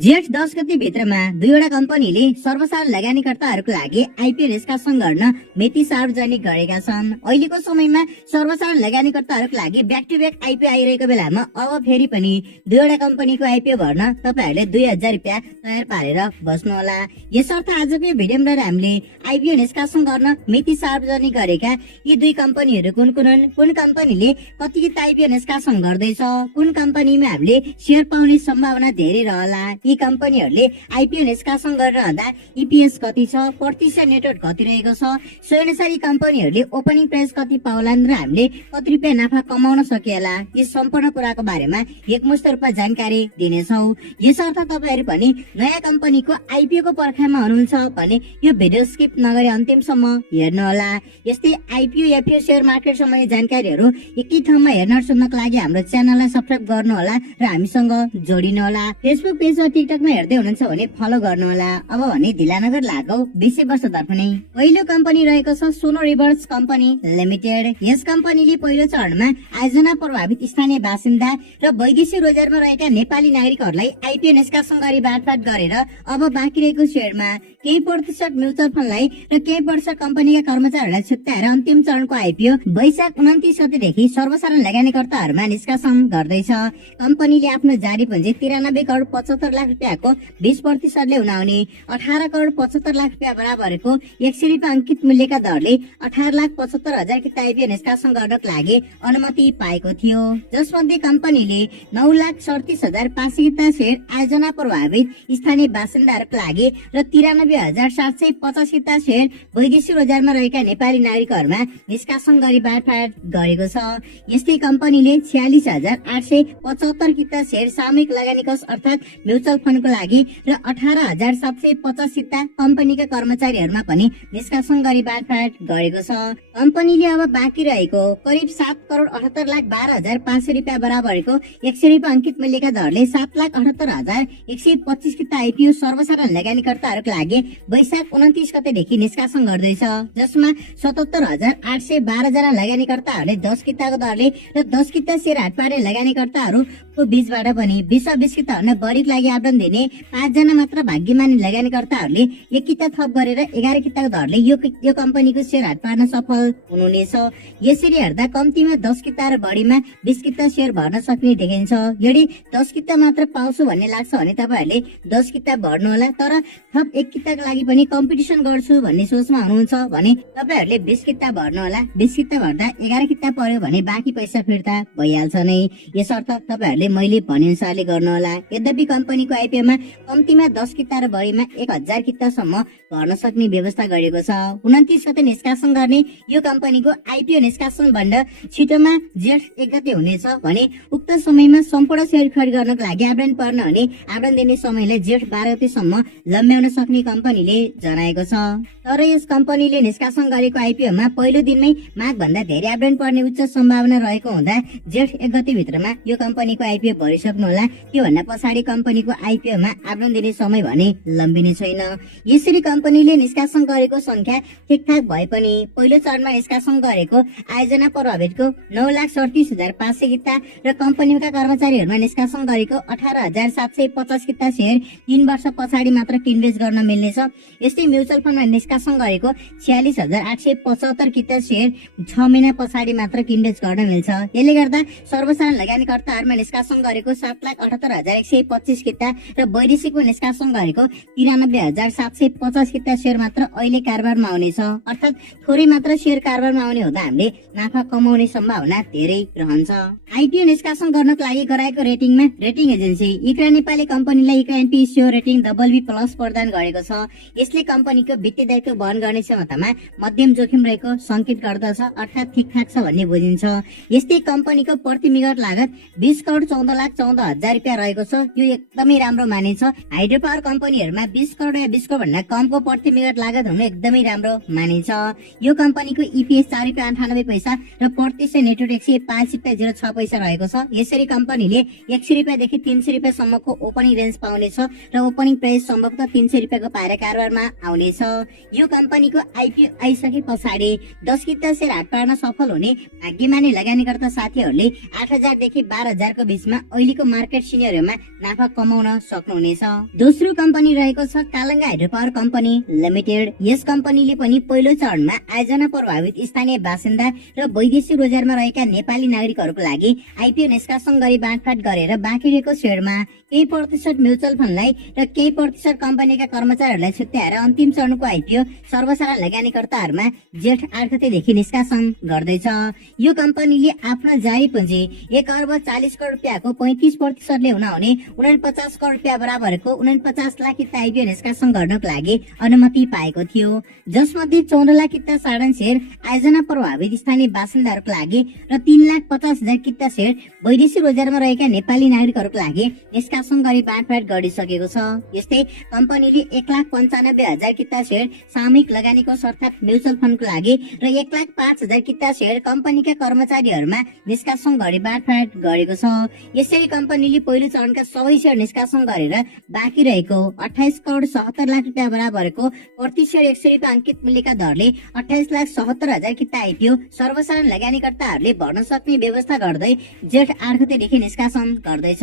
जेठ 10 गते भित्रमा दुईवटा कम्पनीले सर्वसाधारण लगानीकर्ताहरूको लागि आइपिओ निष्कासन गर्न मिति सार्वजनिक गरेका छन्। अहिलेको समयमा सर्वसाधारण लगानीकर्ताहरूको लागि ब्याक टु ब्याक आइपिओ आइरहेको बेलामा अब फेरि पनि दुईवटा कम्पनीको आइपिओ भर्न तपाईहरुले 2000 रुपैयाँ तयार पारेर बस्नुहोला। यसर्थ आजको यो भिडियोमा हामीले आइपिओ निष्कासन गर्न मिति सार्वजनिक गरेका यी दुई कम्पनीहरू कुन कम्पनीले कतिको आइपिओ निष्कासन गर्दैछ, कुन कम्पनीमा हामीले शेयर पाउने सम्भावना धेरै रहला, यी कम्पनीहरूले आइपिओ निष्कासन गरिरहँदा इपिएस कति छ, प्रतिशत नेटवर्क कति रहेको छ, सो अनुसार कम्पनीहरूले ओपनिङ प्राइस कति पाउलान् र हामीले कति रुपियाँ नाफा कमाउन सकिएला, यी सम्पूर्ण कुराको बारेमा एकमुष्ट रूपमा जानकारी दिनेछौँ। यसर्थ तपाईहरु पनि नयाँ कम्पनीको आइपिओ को पर्खाइमा हुनुहुन्छ भने यो भिडियो स्किप नगरी अन्तिमसम्म हेर्नुहोला। यस्तै आइपिओ एफपिओ शेयर मार्केट सम्बन्धी जानकारीहरू एकै ठाउँमा हेर्न सुन्नको लागि हाम्रो च्यानललाई सब्स्क्राइब गर्नुहोला र हामीसँग जोडिनुहोला। फेसबुक पेज र टिकटकमा हेर्दै हुनुहुन्छ भने फलो गर्नुहोला। अब भने ढिला नगर लागौ विषयवस्तुतर्फ नै। पहिलो कम्पनी रहेको छ सोनो रिभर्स कम्पनी लिमिटेड। यस कम्पनीले पहिलो चरणमा आयोजना प्रभावित स्थानीय बासिन्दा र वैदेशिक रोजगारमा रहेका नेपाली नागरिकहरूलाई आइपिओ निष्कासन गरी बाँडफाँड गरेर अब बाँकी रहेको शेयरमा केही प्रतिशत म्युचुअल फन्डलाई र केही प्रतिशत कम्पनीका कर्मचारीहरूलाई छुट्याएर अन्तिम चरणको आइपिओ वैशाख 29 गतेदेखि सर्वसाधारण लगानीकर्ताहरूमा निष्कासन गर्दैछ। कम्पनीले आफ्नो जारी पुँजी 93 करोड 75 लाख रुपियाँको 20% उनाउने 18 करोड 75 लाख रुपियाँ बराबरको 100 रुपियाँ अंकित मूल्यका दरले 18,75,000 किता आइपिओ निष्कासन गर्नको लागि अनुमति पाएको थियो, जसमध्ये कम्पनीले 9,37,500 किता शेयर आयोजना प्रभावित स्थानीय बासिन्दाहरूको लागि र 93,750 किता शेयर वैदेशिक रोजगारमा रहेका नेपाली नागरिकहरूमा निष्कासन गरी बाँडफाँड गरेको छ। यस्तै कम्पनीले 46,875 किता शेयर सामूहिक लगानी कोष अर्थात म्युचुअल फन्डको लागि र 18,750 किता कम्पनीका कर्मचारीहरूमा पनि निष्कासन गरी बाँडफाँड गरेको छ। कम्पनीले अब बाँकी रहेको करिब 7 करोड 78 लाख 12,500 रुपियाँ बराबरको 100 रुपियाँ अंकित मूल्यका दरले 7,78,125 किता आइपिओ सर्वसाधारण लगानीकर्ताहरूको लागि वैशाख 29 गतेदेखि निष्कासन गर्दैछ, जसमा 77,812 जना लगानीकर्ताहरूले 10 किताको दरले र 10 किता शेयर हाट पार्ने लगानीकर्ताहरूको बीचबाट पनि 20 किता भन्दा बढीको लागि आवेदन दिने 5 जना मात्र भाग्यमानी लगानीकर्ताहरूले 1 किता थप गरेर 11 किताको दरले यो कम्पनीको शेयर हाट पार्न सफल हुनुहुनेछ। यसरी हेर्दा कम्तीमा 10 किता र बढीमा 20 किता शेयर भर्न सक्ने देखिन्छ। यदि 10 किता मात्र पाउँछु भन्ने लाग्छ भने तपाईहरुले 10 किता भर्नुहोला, तर थप 1 किताको लागि पनि कम्पिटिसन गर्छु भन्ने सोचमा हुनुहुन्छ भने तपाईहरुले 20 किता भर्नुहोला। 20 किता भर्दा 11 किता पर्यो भने बाँकी पैसा फिर्ता भइहाल्छ नै। यसर्थ तपाईहरुले मैले भने अनुसारले गर्नुहोला। यद्यपि कम्पनीको आइपिओमा कम्तीमा 10 किता र बढीमा 1000 कितासम्म भर्न सक्ने व्यवस्था गरेको छ। 29 गते निष्कासन गर्ने यो कम्पनीको आइपिओ निष्कासन भण्ड छिटोमा जेठ 1 गते हुनेछ भने उक्त समयमा सम्पूर्ण शेयर खरिद गर्नको लागि आवेदन पर्न हुने आवेदन दिने समयलाई जेठ 12 गतेसम्म लम्ब्याउन सक्ने कम्पनीले जनाएको छ। तर यस कम्पनीले निष्कासन गरेको आइपिओमा पहिलो दिनमै माग भन्दा धेरै आवेदन पर्ने उच्च सम्भावना रहेको हुँदा जेठ 1 गते भित्रमा यो कम्पनीको आइपिओ भरिसक्नुहोला। त्यो भन्दा पछाडि कम्पनीको आइपिओमा आवेदन दिने समय भने लम्बिने छैन। यसरी कम्पनीले निष्कासन गरेको संख्या ठिकठाक भए पनि पहिलो चरणमा निष्कासन गरेको आयोजना प्रभावितको 9,37,500 किता र कम्पनीका कर्मचारीहरूमा निष्कासन गरेको 18,750 किता शेयर 3 वर्ष पछाडि मात्र किनबेच गर्न मिल्नेछ। यस्तै म्युचुअल फन्डमा निष्कासन गरेको 46,875 किता शेयर 6 महिना पछाडि मात्र किनबेच गर्न मिल्छ। यसले गर्दा सर्वसाधारण लगानीकर्ताहरूमा निष्कासन गरेको 7,78,125 किता र वैदेशिकमा निष्कासन गरेको 93,750 किता शेयर मात्र अहिले कारोबारमा आउनेछ। अर्थात् थोरै मात्र शेयर कारोबारमा आउने हुँदा हामीले नाफा कमाउने सम्भावना धेरै रहन्छ। आइपिओ निष्कासन गर्नको लागि गराएको रेटिङमा रेटिङ एजेन्सी इक्रा नेपाली कम्पनीलाई इक्रा एनपी इस्यो रेटिङ BB+ प्रदान गरेको छ। यसले कम्पनीको वित्तीय दायित्व वहन गर्ने क्षमतामा मध्यम जोखिम रहेको संकेत गर्दछ, अर्थात् ठिकठाक छ भन्ने बुझिन्छ। यस्तै कम्पनीको प्रति मेगावाट लागत 20 करोड 14,14,000 रुपियाँ रहेको छ। यो एकदमै राम्रो मानिन्छ। हाइड्रो पावर कम्पनीहरूमा 20 करोड या 20 करोड भन्दा कमको प्रति मेगावाट लागत हुनु एकदमै राम्रो मानिन्छ। यो कम्पनीको इपिएस 4.98 पैसा र प्रतिशत नेटवर्क 105.06 पैसा रहेको छ। यसरी कम्पनीले 100 रुपियाँदेखि 300 रुपियाँसम्मको ओपनिङ रेन्ज पाउनेछ र ओपनिङ प्राइस सम्भवतः 300 रुपियाँको पाएर कारोबारमा आउनेछ। यो कम्पनीको आइपिओ आइसके पछाडि 10 किता शेयर हाट पार्न सफल हुने भाग्यमानी लगानीकर्ता साथीहरूले 8,000 देखि 12,000 को बीचमा अहिलेको मार्केट सिनेरियोमा नाफा कमाउन पाउन सक्नुहुनेछ। दोस्रो कम्पनी रहेको छ कालङ्गा हाइड्रो पावर कम्पनी लिमिटेड। यस कम्पनीले पनि पहिलो चरणमा आयोजना प्रभावित स्थानीय बासिन्दा र वैदेशिक रोजगारमा रहेका नेपाली नागरिकहरूको लागि आइपिओ निष्कासन गरी बाँडफाट गरेर बाँकी रहेको शेयरमा केही प्रतिशत म्युचुअल फन्डलाई र केही प्रतिशत कम्पनीका कर्मचारीहरूलाई छुट्याएर अन्तिम चरणको आइपिओ सर्वसाधारण लगानीकर्ताहरूमा जेठ 8 गतेदेखि निष्कासन गर्दैछ। यो कम्पनीले आफ्नो जारी पुँजी 1,40,40,00,000 रुपियाँको 35%ले हुने 49 करोड रुपियाँ बराबरको 49 लाख किता आइपिओ निष्कासन गर्नको लागि अनुमति पाएको थियो, जसमध्ये 14 लाख किता साधारण शेयर आयोजना प्रभावित स्थानीय बासिन्दाहरूको लागि र 3,50,000 किता शेयर वैदेशिक रोजगारमा रहेका नेपाली नागरिकहरूको लागि निष्कासन गरी बाँडफाट गरिसकेको छ। यस्तै कम्पनीले 1,95,000 किता शेयर सामूहिक लगानीको अर्थात् म्युचुअल फन्डको लागि र 1,05,000 किता शेयर कम्पनीका कर्मचारीहरूमा निष्कासन गरी बाँडफाट गरेको छ। यसरी कम्पनीले पहिलो चरणका सबै शेयर निष्कासन गरेर बाँकी रहेको 28,77,00,000 रुपियाँ बराबरको प्रति शेयर 100 रुपियाँ अंकित मूल्यका दरले 28,77,000 किता आइपिओ सर्वसाधारण लगानीकर्ताहरूले भर्न सक्ने व्यवस्था गर्दै जेठ 8 गतेदेखि निष्कासन गर्दैछ,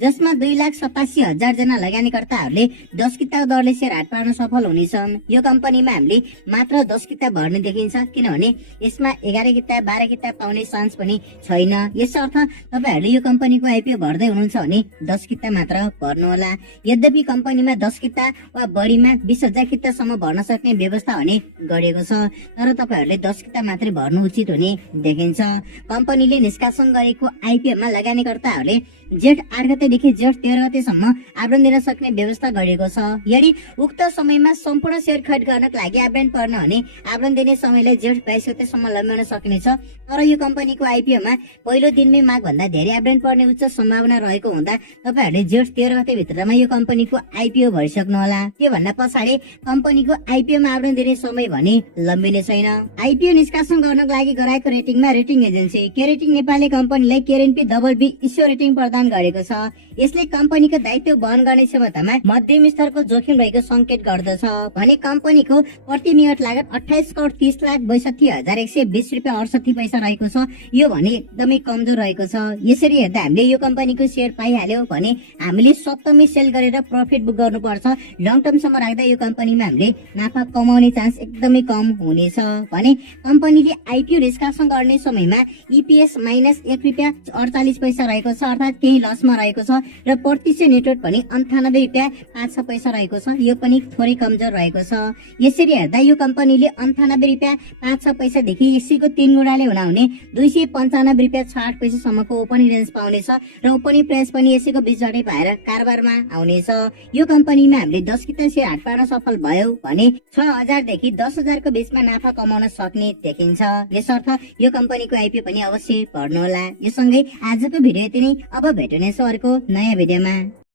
जसमा 2,87,000 जना लगानीकर्ताहरूले 10 किताको दरले शेयर हाट पार्न सफल हुनेछन्। यो कम्पनीमा हामीले मात्र 10 किता भर्ने देखिन्छ, किनभने यसमा 11 किता 12 किता पाउने चान्स पनि छैन। यसर्थ तपाईहरुले यो कम्पनीको आइपिओ भर्दै हुनुहुन्छ भने 10 किता मात्र भर्नुहोला। यद्यपि कम्पनीमा 10 किता वा बढीमा 20,000 कितासम्म भर्न सक्ने व्यवस्था भने गरिएको छ, तर तपाईहरुले 10 किता मात्रै भर्नु उचित हुने देखिन्छ। कम्पनीले निष्कासन गरेको आइपिओमा लगानीकर्ताहरूले जेठ 8 गतेदेखि जेठ 13 गतेसम्म आवेदन दिन सक्ने व्यवस्था गरिएको छ। यदि उक्त समयमा सम्पूर्ण शेयर खरिद गर्नको लागि आवेदन पर्न भने आवेदन दिने समयलाई जेठ 22 गतेसम्म लम्ब्याउन सकिनेछ, तर यो कम्पनीको आइपिओमा पहिलो दिनमै माग भन्दा धेरै आवेदन पर्ने उच्च सम्भावना रहेको हुँदा तपाईहरुले जेठ 13 गते भित्रमा यो कम्पनीको आइपिओ भरिसक्नु होला। त्यो भन्दा पछाडि कम्पनीको आइपिओमा आवेदन दिने समय भने लम्बिने छैन। आइपिओ निष्कासन गर्नको लागि गराएको रेटिङमा रेटिङ एजेन्सी केरेटिङ नेपालले कम्पनीलाई केरेनपी BB इस्यु रेटिङ प्रदान गरेको छ। यसले कम्पनीको दायित्व वहन गर्ने क्षमतामा मध्यम स्तरको जोखिम रहेको संकेत गर्दछ भने कम्पनीको प्रति मेगावाट लागत 28,30,62,120 रुपियाँ 68 पैसा रहेको छ। यो भने एकदमै कमजोर रहेको छ। यसरी हेर्दा हामीले यो कम्पनीको शेयर पाइहाल्यौ भने हामीले सत्तमै सेल गरेर प्रफिट बुक गर्नुपर्छ। लङ टर्मसम्म राख्दा यो कम्पनीमा हामीले नाफा कमाउने चान्स एकदमै कम हुनेछ भने कम्पनीले आइपिओ निष्कासन गर्ने समयमा इपिएस -1 रुपियाँ 48 पैसा रहेको छ, अर्थात् केही लसमा रहेको छ र प्रतिशत नेटवर्क पनि 98 रुपियाँ 5 पैसा रहेको छ। यो पनि थोरै कमजोर रहेको छ। यसरी हेर्दा यो कम्पनीले 98 रुपियाँ 5 पैसादेखि यसैको 3 गुणाले हुने 295 रुपियाँ 60 पैसासम्मको ओपनिङ रेन्ज पाउनेछ र ओपनिङ प्राइस पनि यसैको बीचबाटै पाएर कारोबारमा आउनेछ। यो कम्पनीमा हामीले 10 किता शेयर हाट पार्न सफल भयो भने 6,000 देखि 10,000 को बीचमा नाफा कमाउन सक्ने देखिन्छ। यसर्थ यो कम्पनीको आइपिओ पनि अवश्य भर्नुहोला। यससँगै आजको भिडियो यति नै। अब भेट्ने अर्को नयाँ भिडियोमा।